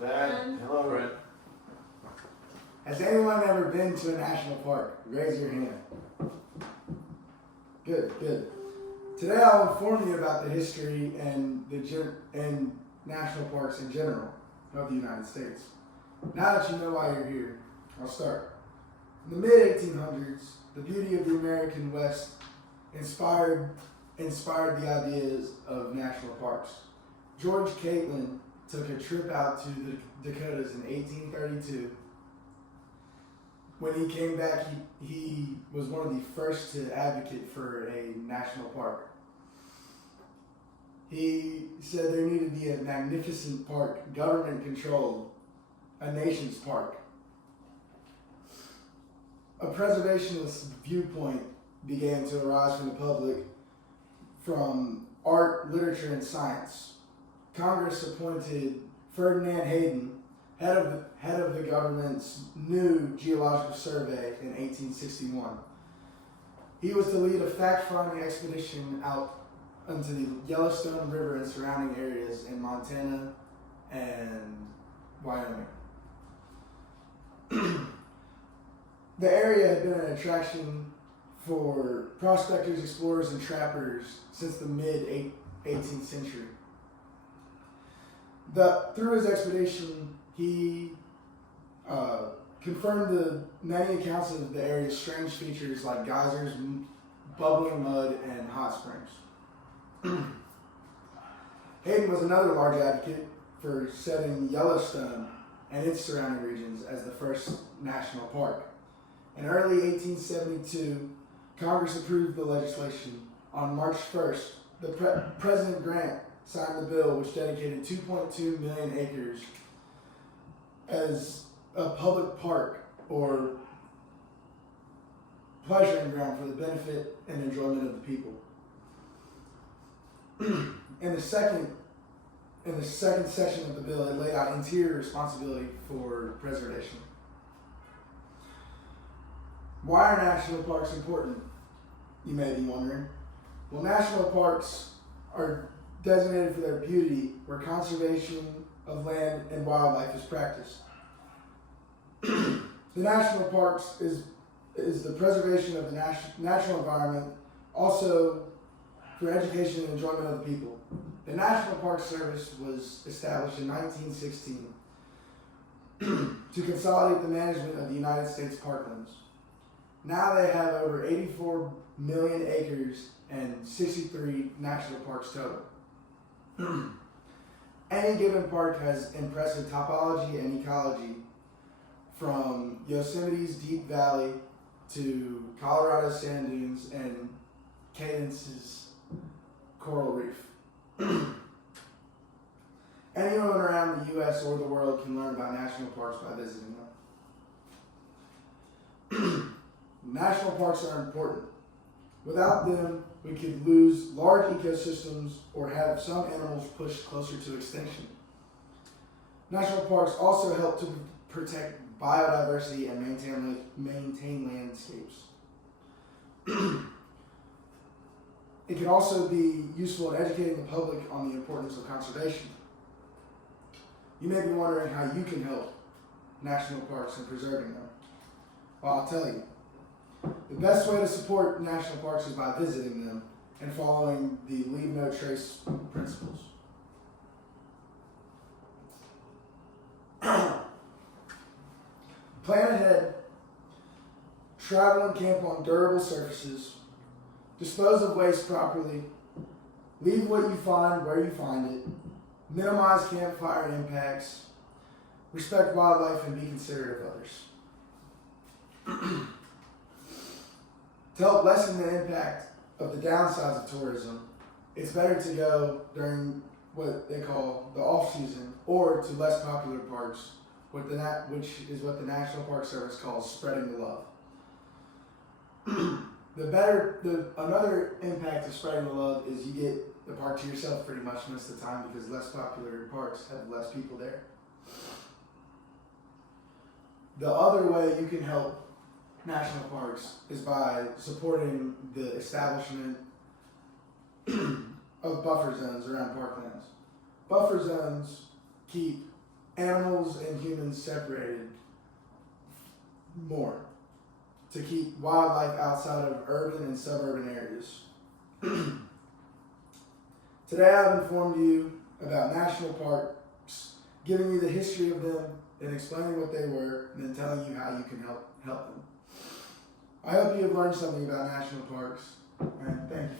Dad, hello. Brent. Has anyone ever been to a national park? Raise your hand. Good, good. Today I'll inform you about the history and and national parks in general of the United States. Now that you know why you're here, I'll start. In the mid-1800s, the beauty of the American West inspired the ideas of national parks. George Catlin took a trip out to the Dakotas in 1832. When he came back, he was one of the first to advocate for a national park. He said there needed to be a magnificent park, government-controlled, a nation's park. A preservationist viewpoint began to arise from the public from art, literature, and science. Congress appointed Ferdinand Hayden, head of the government's new Geological Survey in 1861. He was to lead a fact-finding expedition out into the Yellowstone River and surrounding areas in Montana and Wyoming. The area had been an attraction for prospectors, explorers, and trappers since the mid-18th century. Through his expedition, he confirmed the many accounts of the area's strange features like geysers, bubbling mud, and hot springs. Hayden was another large advocate for setting Yellowstone and its surrounding regions as the first national park. In early 1872, Congress approved the legislation. On March 1st, President Grant signed the bill which dedicated 2.2 million acres as a public park or pleasuring ground for the benefit and enjoyment of the people. In the second section of the bill, it laid out interior responsibility for preservation. Why are national parks important? You may be wondering. Well, national parks are designated for their beauty where conservation of land and wildlife is practiced. The national parks is the preservation of the natural environment, also for education and enjoyment of the people. The National Park Service was established in 1916 to consolidate the management of the United States parklands. Now they have over 84 million acres and 63 national parks total. Any given park has impressive topology and ecology, from Yosemite's Deep Valley to Colorado's sand dunes and Cadence's coral reef. Anyone around the U.S. or the world can learn about national parks by visiting them. National parks are important. Without them, we could lose large ecosystems or have some animals pushed closer to extinction. National parks also help to protect biodiversity and maintain landscapes. It can also be useful in educating the public on the importance of conservation. You may be wondering how you can help national parks in preserving them. Well, I'll tell you. The best way to support national parks is by visiting them and following the leave no trace principles. Plan ahead, travel and camp on durable surfaces, dispose of waste properly, leave what you find where you find it, minimize campfire impacts, respect wildlife, and be considerate of others. To help lessen the impact of the downsides of tourism, it's better to go during what they call the off-season or to less popular parks, which is what the National Park Service calls spreading the love. Another impact of spreading the love is you get the park to yourself pretty much most of the time because less popular parks have less people there. The other way you can help national parks is by supporting the establishment of buffer zones around parklands. Buffer zones keep animals and humans separated more to keep wildlife outside of urban and suburban areas. Today I've informed you about national parks, giving you the history of them and explaining what they were, and then telling you how you can help them. I hope you have learned something about national parks, and thank you.